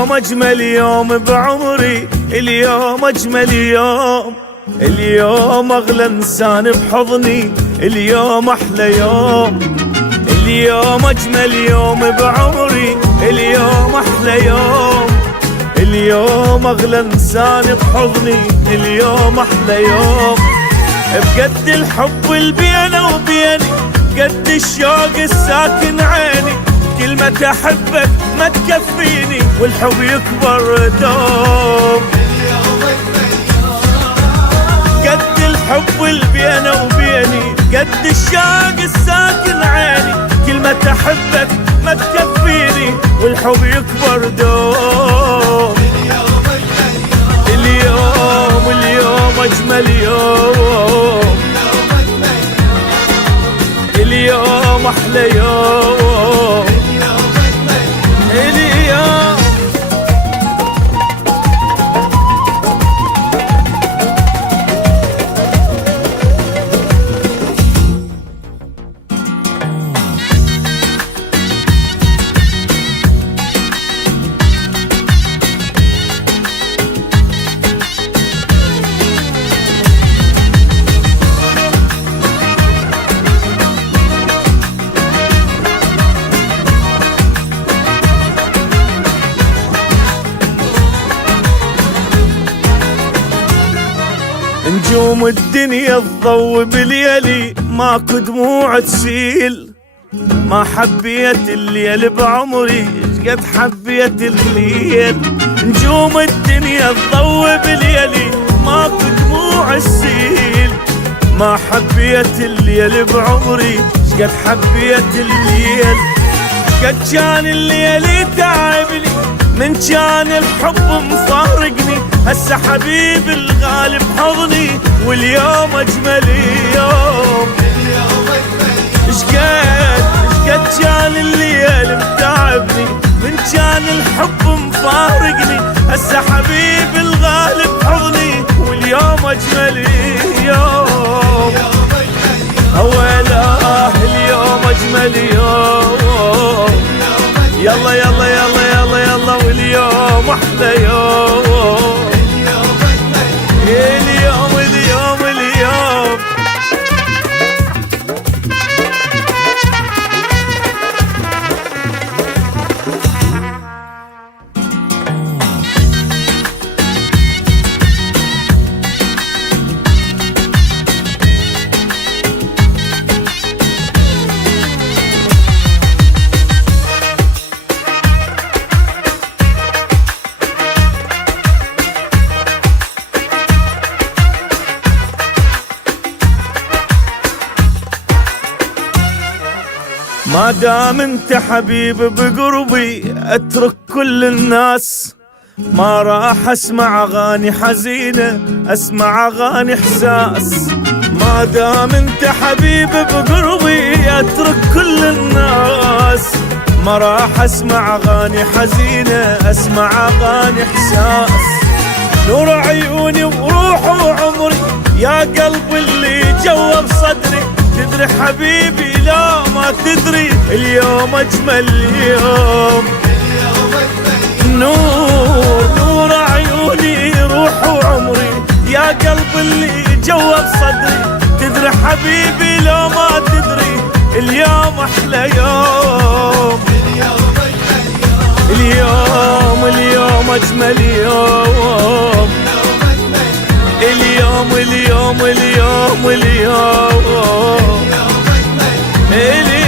اليوم أجمل يوم بعمري، اليوم أجمل يوم، اليوم أغلى إنسان بحضني، اليوم أحلى يوم، اليوم أجمل يوم بعمري، اليوم أحلى يوم، اليوم أغلى إنسان بحضني، اليوم أحلى يوم. بقد الحب اللي بينه وبيني، قد الشوق الساكن عيني، كلمة أحبك ما تكفيني والحب يكبر دوم. قد الحب اللي بينه وبيني، قد الشوق الساكن عيني، كلمة أحبك ما تكفيني والحب يكبر دوم. اليوم اليوم أجمل يوم، اليوم أحلى يوم، اليوم. نجوم الدنيا تضوي بليلي، ماكو دموع تسيل، ما حبيت الليل بعمري قد حبيت الليل. نجوم الدنيا تضوي بليلي، ماكو دموع تسيل، ما حبيت الليل بعمري قد حبيت الليل. قد كان الليل تعبني من كان الحب مفارقني، هسه حبيب الغالي بحضني واليوم أجمل يوم. اشقد كان الليل متعبني من كان الحب مفارقني، هسه حبيب الغالي بحضني واليوم أجمل يوم. أوله اليوم أجمل يوم، يلا يلا يلا يلا يلا واليوم أحلى يوم، اليوم اليوم اليوم. ما دام انت حبيب بقربي اترك كل الناس، ما راح اسمع اغاني حزينة اسمع اغاني احساس. ما دام انت حبيب بقربي اترك كل الناس، ما راح اسمع اغاني حزينة اسمع اغاني احساس. نور عيوني وروح وعمري يا قلبي اللي جوا بصدري، تدري حبيبي لا ما تدري اليوم أجمل يوم. نور عيوني روح وعمري يا قلب اللي جوا بصدري، تدري حبيبي لا ما تدري اليوم أحلى يوم. اليوم اليوم أجمل يوم، اليوم اليوم اليوم اليوم، اليوم